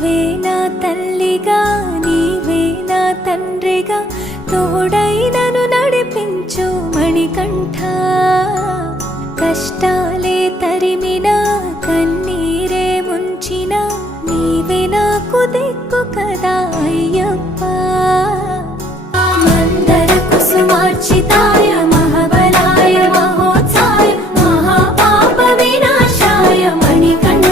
నీవే నా తల్లిగా నీవే నా తండ్రిగా తోడైనను నడిపించు మణికంఠ. కష్టాలే తరిమినా కన్నీరే ముంచినా నీవే నాకు దిక్కు కదా అయ్యప్ప. మందర కుసుమార్చితాయ మహాబలాయ మహోత్సాయ మహాపాప వినాశాయ మణికంఠ.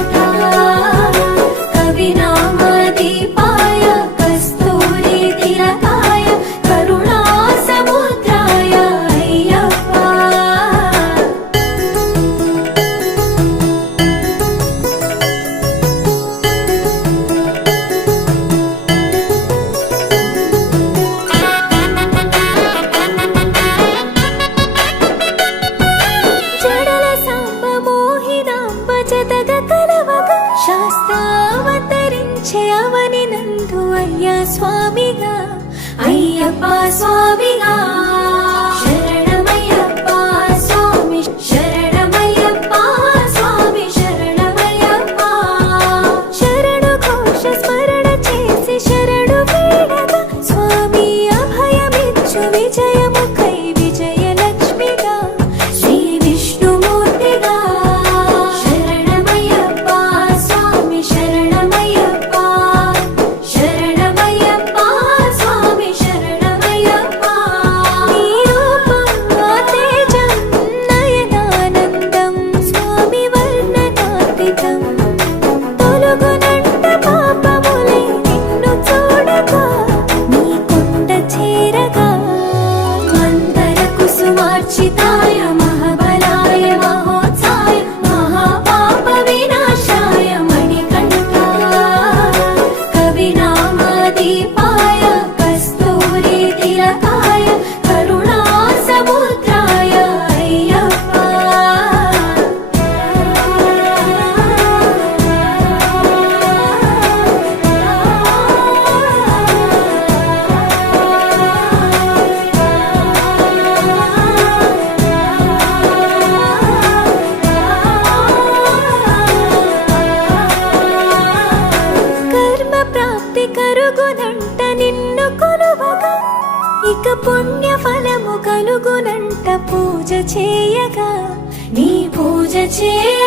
కవినామదీపాయ కస్తూరి తిలకాయ కరుణా సముద్రాయ అయ్యప్ప. జడల సాంబ మోహినాంబ జతగ కలవగ శాస్త్రావతరించే అవని నందు అయ్యా స్వామిగా అయ్యప్ప స్వామిగా. శరణమయ్యప్ప స్వామి శరణమయ్యప్ప స్వామి శరణమయ్యప్ప. శరణు ఘోష స్మరణ చేసి శరణు వేడగా స్వామి అభయమిచ్చు విజయముఖై విజయలక్ష్మిగా శ్రీ విష్ణుమూర్తిగా. శరణమయ్యప్ప స్వామి శరణమయ్యప్ప శరణమయ్యప్ప స్వామి శరణమయ్యప్ప. నీ రూపం తేజం నయనానందం స్వామి వర్ణనాతీతం. తొలగునంట పాపములై నిన్ను చూడగా నీ కొండ చేరగా. మందర కుసుమార్చితాయ మహాబలాయ మహోత్సాయ మహాపాప వినాశాయ మణికంఠ. కవినామదీపాయ కస్తూరి తిలకాయ కరుణా సముద్రాయ అయ్యప్ప. కర్మ ప్రాప్తి కరుగునంట నిన్ను కొలువగా ఇక పుణ్య ఫలము కలుగునంట పూజ చేయగా నీ పూజ చేయ